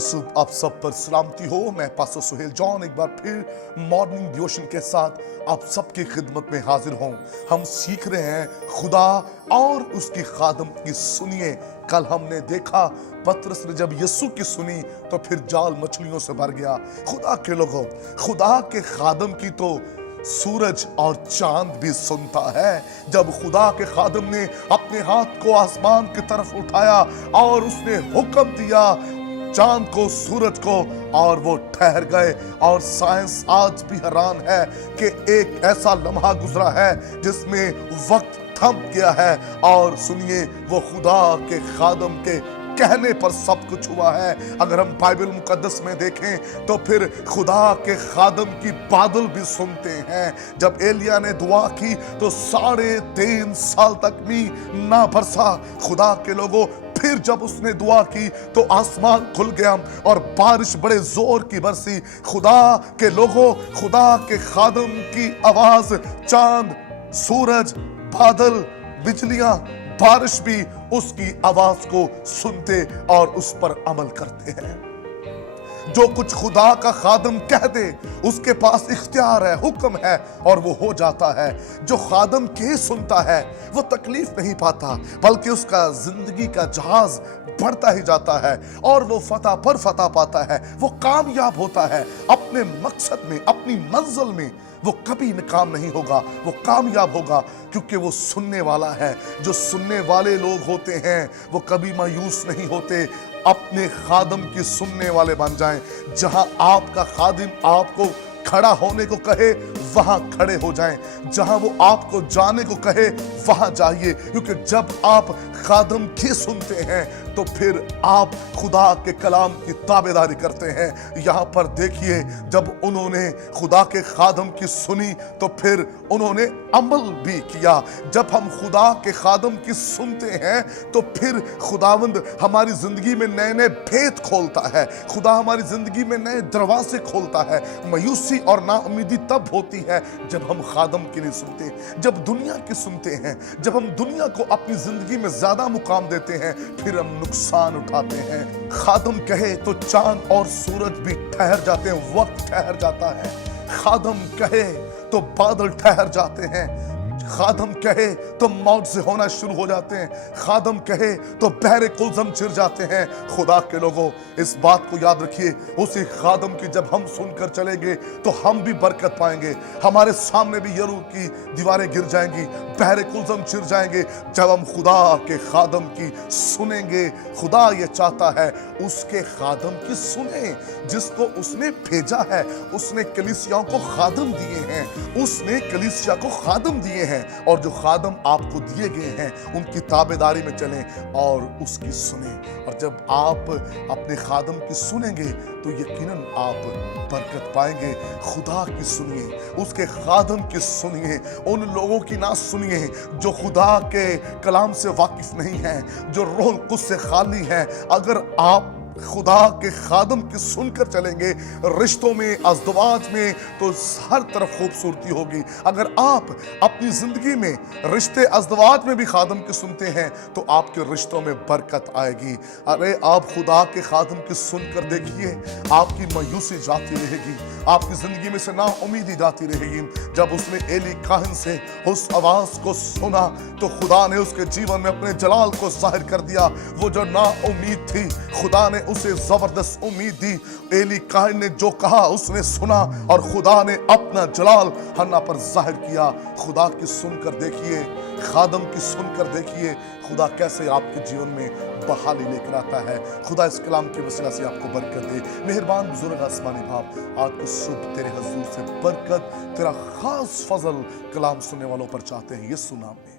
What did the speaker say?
की सुबह आप सब पर सलामती हो। मैं पास्टर सुहेल जॉन एक बार फिर मॉर्निंग डिवोशन के साथ आप सबकी खिदमत में हाजिर हूँ। हम सीख रहे हैं खुदा और उसकी खादम की। सुनिए, कल हमने देखा पतरस ने जब यीशु की सुनी तो फिर जाल मछलियों से भर गया। खुदा के लोगों, खुदा के खादम की तो सूरज और चांद भी सुनता है। जब खुदा के खादम ने अपने हाथ को आसमान की तरफ उठाया और उसने हुक्म दिया चांद को, सूरज को, और वो ठहर गए। और साइंस आज भी हैरान है कि एक ऐसा लम्हा गुजरा है जिसमें वक्त थम गया है। और सुनिए, वो खुदा के खादम के कहने पर सब कुछ हुआ है। अगर हम बाइबल मुकद्दस में देखें तो फिर खुदा के खादम की बादल भी सुनते हैं। जब एलिया ने दुआ की तो 3.5 साल तक भी ना बरसा। खुदा के लोगों, फिर जब उसने दुआ की तो आसमान खुल गया और बारिश बड़े जोर की बरसी। खुदा के लोगों, खुदा के खादम की आवाज, चांद, सूरज, बादल, बिजलियां, बारिश भी उसकी आवाज को सुनते और उस पर अमल करते हैं। जो कुछ खुदा का खादम कह दे उसके पास इख्तियार है, हुक्म है और वो हो जाता है। जो खादम के सुनता है वो तकलीफ नहीं पाता, बल्कि उसका जिंदगी का जहाज बढ़ता ही जाता है और वो फतह पर फतह पाता है। वो कामयाब होता है अपने मकसद में, अपनी मंजिल में। वो कभी नाकाम नहीं होगा, वो कामयाब होगा, क्योंकि वो सुनने वाला है। जो सुनने वाले लोग होते हैं वो कभी मायूस नहीं होते। अपने खादम की सुनने वाले बन जाएं। जहां आपका खादिम आपको खड़ा होने को कहे वहां खड़े हो जाएं। जहां वो आपको जाने को कहे वहां जाइए, क्योंकि जब आप खादम की सुनते हैं तो फिर आप खुदा के कलाम की ताबेदारी करते हैं। यहाँ पर देखिए, जब उन्होंने खुदा के खादम की सुनी तो फिर उन्होंने अमल भी किया। जब हम खुदा के खादम की सुनते हैं तो फिर खुदावंद हमारी जिंदगी में नए नए भेद खोलता है। खुदा हमारी जिंदगी में नए दरवाजे खोलता है। मायूसी और नाउमीदी तब होती है जब हम खादम की नहीं सुनते, जब दुनिया की सुनते हैं। जब हम दुनिया को अपनी जिंदगी में ज्यादा मुकाम देते हैं फिर हम नुकसान उठाते हैं। खादम कहे तो चांद और सूरज भी ठहर जाते हैं, वक्त ठहर जाता है। खादम कहे तो बादल ठहर जाते हैं। खादम कहे तो मौत से होना शुरू हो जाते हैं। खादम कहे तो बहरे कुलज़म चिर जाते हैं। खुदा के लोगों, इस बात को याद रखिए, उसी खादम की जब हम सुनकर चलेंगे तो हम भी बरकत पाएंगे। हमारे सामने भी यरू की दीवारें गिर जाएंगी, बहरे कुलज़म चिर जाएंगे जब हम खुदा के खादम की सुनेंगे। खुदा ये चाहता है उसके खादम की सुने, जिसको उसने भेजा है। उसने कलीसियाओं को खादम दिए हैं, उसने कलीसिया को खादम दिए हैं, और जो खादम आपको दिए गए हैं उनकी ताबेदारी में चलें और उसकी सुने। और जब आप अपने खादम की सुनेंगे तो यकीनन आप बरकत पाएंगे। खुदा की सुनिए, उसके खादम की सुनिए। उन लोगों की ना सुनिए जो खुदा के कलाम से वाकिफ नहीं है, जो रूह कुद्स से खाली है। अगर आप खुदा के खादम की सुनकर चलेंगे रिश्तों में, अज़दवाज में, तो हर तरफ खूबसूरती होगी। अगर आप अपनी जिंदगी में रिश्ते अज़दवाज में भी खादम की सुनते हैं तो आपके रिश्तों में बरकत आएगी। अरे आप खुदा के खादम की सुनकर देखिए, आपकी मायूसी जाती रहेगी, आपकी जिंदगी में से ना उम्मीदी जाती रहेगी। जब उसने एली काहिन से उस आवाज को सुना तो खुदा ने उसके जीवन में अपने जलाल को जाहिर कर दिया। वो जो ना उम्मीद थी, खुदा ने उसे जबरदस्त उम्मीद दी। एली काहिन ने जो कहा उसने सुना और खुदा ने अपना जलाल हन्ना पर जाहिर किया। खुदा की सुनकर देखिए, खादम की सुनकर देखिए, खुदा कैसे आपके जीवन में बहाली लेकर आता है। खुदा इस कलाम की वसीला से आपको बरकत दे। मेहरबान बुजुर्ग आसमानी बाप, आज की सुबह तेरे हजूर से बरकत, तेरा खास फजल कलाम सुनने वालों पर चाहते हैं, यीशु नाम में।